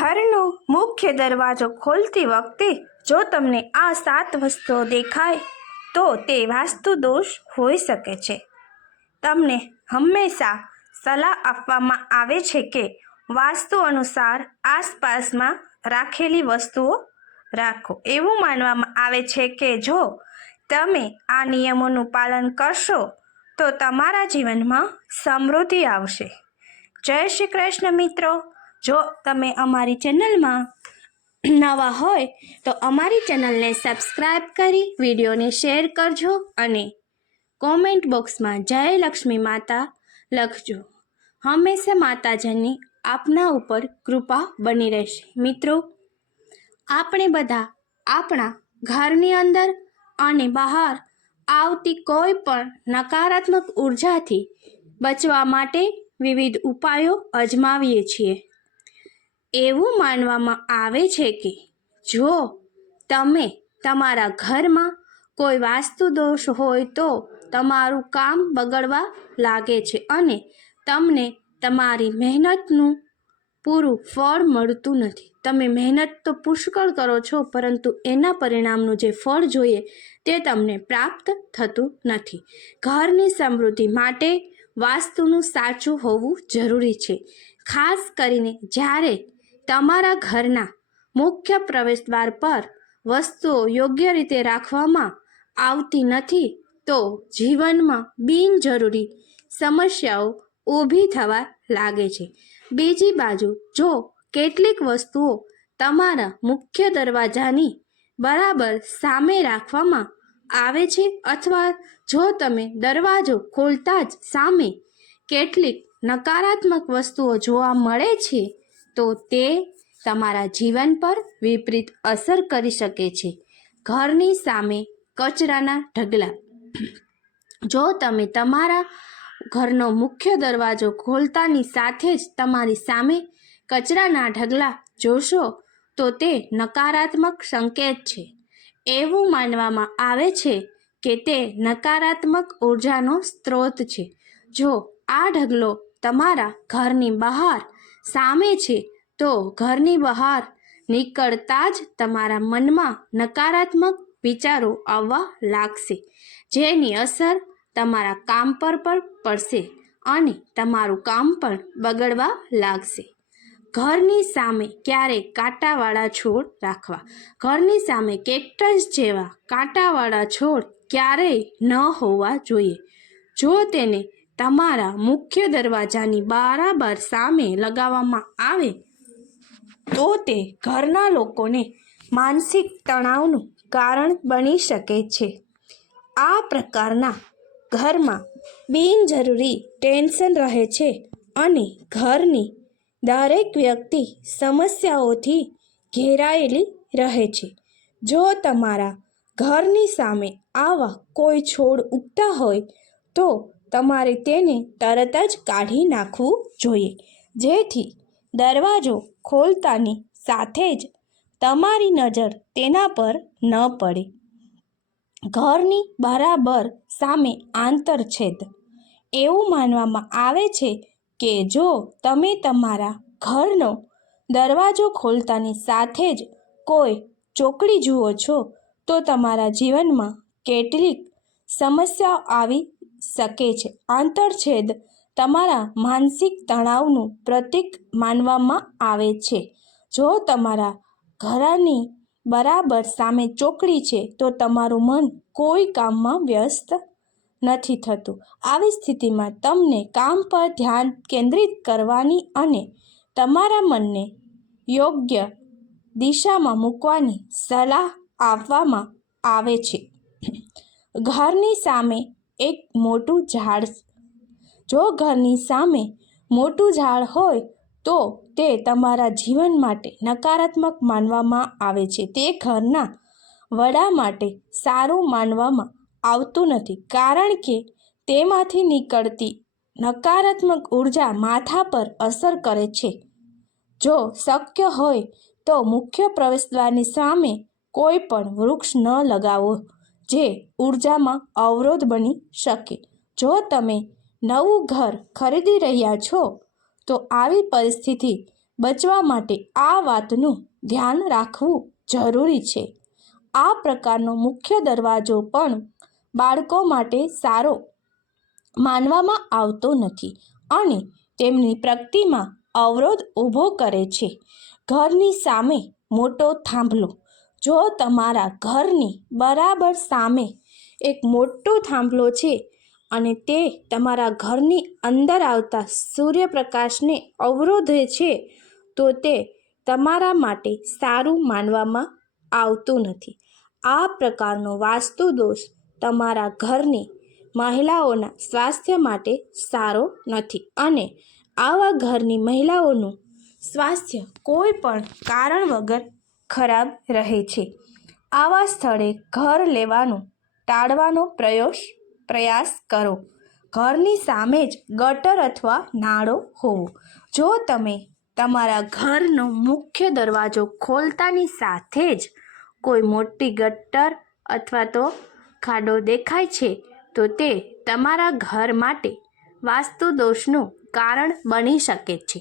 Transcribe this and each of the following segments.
ઘરનો મુખ્ય દરવાજો ખોલતી વખતે જો તમને આ 7 વસ્તુઓ દેખાય તો તે વાસ્તુ દોષ હોઈ શકે છે. તમને હંમેશા સલાહ આપવામાં આવે છે કે વાસ્તુ અનુસાર આસપાસમાં રાખેલી વસ્તુઓ રાખો. એવું માનવામાં આવે છે કે જો તમે આ નિયમોનું પાલન કરશો તો તમારા જીવનમાં સમૃદ્ધિ આવશે. જય શ્રી કૃષ્ણ મિત્રો. જો તમે અમારી ચેનલમાં નવા હોય તો અમારી ચેનલને સબસ્ક્રાઈબ કરી વિડીયોને શેર કરજો અને કોમેન્ટ બોક્સમાં જય લક્ષ્મી માતા લખજો. હંમેશા માતાજીની આપના ઉપર કૃપા બની રહેશે. મિત્રો, આપણે બધા આપણા ઘરની અંદર અને બહાર આવતી કોઈ પણ નકારાત્મક ઉર્જાથી બચવા માટે વિવિધ ઉપાયો અજમાવીએ છીએ. એવું માનવામાં આવે છે કે જો તમે તમારા ઘરમાં કોઈ વાસ્તુ દોષ હોય તો તમારું કામ બગડવા લાગે છે અને તમને તમારી મહેનતનું પૂરું ફળ મળતું નથી. તમે મહેનત તો પુષ્કળ કરો છો પરંતુ એના પરિણામનું જે ફળ જોઈએ તે તમને પ્રાપ્ત થતું નથી. ઘરની સમૃદ્ધિ માટે વાસ્તુનું સાચું હોવું જરૂરી છે. ખાસ કરીને જ્યારે તમારા ઘરના મુખ્ય પ્રવેશદ્વાર પર વસ્તુઓ યોગ્ય રીતે રાખવામાં આવતી નથી તો જીવનમાં બિનજરૂરી સમસ્યાઓ ઊભી થવા લાગે છે. બીજી બાજુ જો કેટલીક વસ્તુઓ તમારા મુખ્ય દરવાજાની બરાબર સામે રાખવામાં આવે છે અથવા જો તમે દરવાજો ખોલતા જ સામે કેટલીક નકારાત્મક વસ્તુઓ જોવા મળે છે તો તે તમારા જીવન પર વિપરીત અસર કરી શકે છે. ઘરની સામે કચરાના ઢગલા. જો તમે તમારા ઘરનો મુખ્ય દરવાજો ખોલતાની સાથે જ તમારી સામે કચરાના ઢગલા જોશો તો તે નકારાત્મક સંકેત છે. એવું માનવામાં આવે છે કે તે નકારાત્મક ઉર્જાનો સ્ત્રોત છે. જો આ ઢગલો તમારા ઘરની બહાર સામે છે તો ઘરની બહાર નીકળતા જ તમારા મનમાં નકારાત્મક વિચારો આવવા લાગશે, જેની અસર તમારા કામ પર પણ પડશે અને તમારું કામ પણ બગડવા લાગશે. ઘરની સામે ક્યારેય કાંટાવાળા છોડ રાખવા. ઘરની સામે કેક્ટસ જેવા કાંટાવાળા છોડ ક્યારેય ન હોવા જોઈએ. જો તેને તમારા મુખ્ય દરવાજાની બરાબર સામે લગાવવામાં આવે તો તે ઘરના લોકોને માનસિક તણાવનું કારણ બની શકે છે. આ પ્રકારના ઘરમાં બિનજરૂરી ટેન્શન રહે છે અને ઘરની દરેક વ્યક્તિ સમસ્યાઓથી ઘેરાયેલી રહે છે. જો તમારા ઘરની સામે આવા કોઈ છોડ ઉગતા હોય તો તમારે તેને તરત જ કાઢી નાખવું જોઈએ, જેથી દરવાજો ખોલતાની સાથે જ તમારી નજર તેના પર ન પડે. ઘરની બરાબર સામે આંતરછેદ. એવું માનવામાં આવે છે કે જો તમે તમારા ઘરનો દરવાજો ખોલતાની સાથે જ કોઈ ચોકડી જુઓ છો તો તમારા જીવનમાં કેટલીક સમસ્યાઓ આવી શકે છે. આંતરછેદ તમારા માનસિક તણાવનું પ્રતીક માનવામાં આવે છે. જો તમારા ઘરની બરાબર સામે ચોકડી છે તો તમારું મન કોઈ કામમાં વ્યસ્ત નથી થતું. આવી સ્થિતિમાં તમને કામ પર ધ્યાન કેન્દ્રિત કરવાની અને તમારા મનને યોગ્ય દિશામાં મૂકવાની સલાહ આપવામાં આવે છે. ઘરની સામે એક મોટું ઝાડ. જો ઘરની સામે મોટું ઝાડ હોય તો તે તમારા જીવન માટે નકારાત્મક માનવામાં આવે છે. તે ઘરના વડા માટે સારું માનવામાં આવતું નથી કારણ કે તેમાંથી નીકળતી નકારાત્મક ઉર્જા માથા પર અસર કરે છે. જો શક્ય હોય તો મુખ્ય પ્રવેશદ્વારની સામે કોઈ પણ વૃક્ષ ન લગાવો જે ઉર્જામાં અવરોધ બની શકે. જો તમે નવું ઘર ખરીદી રહ્યા છો તો આવી પરિસ્થિતિ બચવા માટે આ વાતનું ધ્યાન રાખવું જરૂરી છે. આ પ્રકારનો મુખ્ય દરવાજો પણ બાળકો માટે સારો માનવામાં આવતો નથી અને તેમની પ્રગતિમાં અવરોધ ઊભો કરે છે. ઘરની સામે મોટો થાંભલો. જો તમારા ઘરની બરાબર સામે એક મોટો થાંભલો છે અને તે તમારા ઘરની અંદર આવતા સૂર્યપ્રકાશને અવરોધે છે, તો તે તમારા માટે સારું માનવામાં આવતું નથી. આ પ્રકારનો વાસ્તુ દોષ તમારા ઘરની મહિલાઓના સ્વાસ્થ્ય માટે સારો નથી અને આવા ઘરની મહિલાઓનું સ્વાસ્થ્ય કોઈ પણ કારણ વગર ખરાબ રહે છે. આવા સ્થળે ઘર લેવાનું ટાળવાનો પ્રયાસ કરો. ઘરની સામે જ ગટર અથવા નાળો હોવો. જો તમે તમારા ઘરનો મુખ્ય દરવાજો ખોલતાની સાથે જ કોઈ મોટી ગટર અથવા તો ખાડો દેખાય છે, તો તે તમારા ઘર માટે વાસ્તુ દોષનું કારણ બની શકે છે.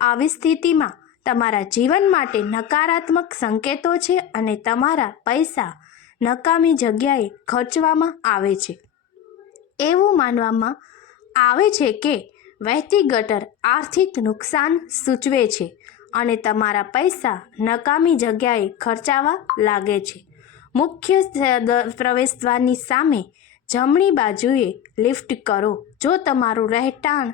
આવી સ્થિતિમાં તમારા જીવન માટે નકારાત્મક સંકેતો છે અને તમારા પૈસા નકામી જગ્યાએ ખર્ચવામાં આવે છે. એવું માનવામાં આવે છે કે વહેતી ગટર આર્થિક નુકસાન સૂચવે છે અને તમારા પૈસા નકામી જગ્યાએ ખર્ચાવા લાગે છે. મુખ્ય પ્રવેશદ્વારની સામે જમણી બાજુએ લિફ્ટ કરો. જો તમારું રહેઠાણ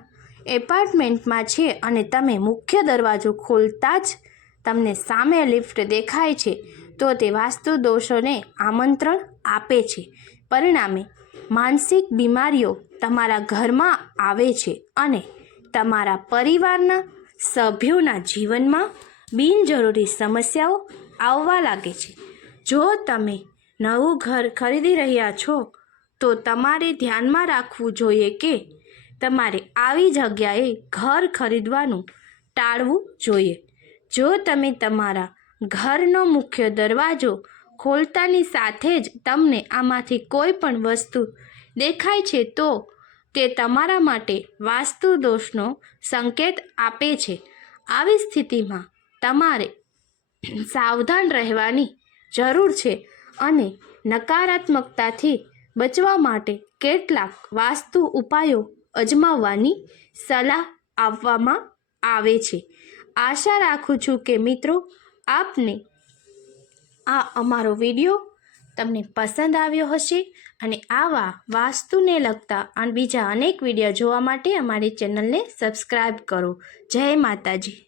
એપાર્ટમેન્ટમાં છે અને તમે મુખ્ય દરવાજો ખોલતા જ તમને સામે લિફ્ટ દેખાય છે, તો તે વાસ્તુ દોષોને આમંત્રણ આપે છે. પરિણામે માનસિક બીમારીઓ તમારા ઘરમાં આવે છે અને તમારા પરિવારના સભ્યોના જીવનમાં બિનજરૂરી સમસ્યાઓ આવવા લાગે છે. જો તમે નવું ઘર ખરીદી રહ્યા છો, તો તમારે ધ્યાનમાં રાખવું જોઈએ કે તમારે આવી જગ્યાએ ઘર ખરીદવાનું ટાળવું જોઈએ. જો તમે તમારા ઘરનો મુખ્ય દરવાજો ખોલતાની સાથે જ તમને આમાંથી કોઈ પણ વસ્તુ દેખાય છે, તો તે તમારા માટે વાસ્તુ દોષનો સંકેત આપે છે. આવી સ્થિતિમાં તમારે સાવધાન રહેવાની જરૂર છે અને નકારાત્મકતાથી બચવા માટે કેટલાક વાસ્તુ ઉપાયો અજમાવવાની સલાહ આપવામાં આવે છે. આશા રાખું છું કે મિત્રો, આપને આ અમારો વિડીયો તમને પસંદ આવ્યો હશે અને આવા વાસ્તુને લગતા અને બીજા અનેક વિડીયો જોવા માટે અમારી ચેનલને સબસ્ક્રાઈબ કરો. જય માતાજી.